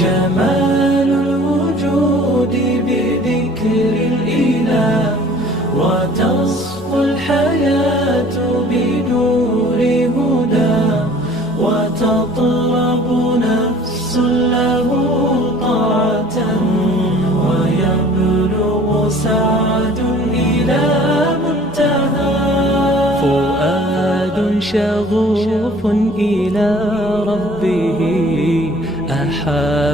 جمال الوجود بذكر الإله، وتصفو الحياة بنور هدى، وتطلب نفس له طاعة، ويبلغ سعد إلى منتهى. فؤاد شغوف إلى ربه أحاب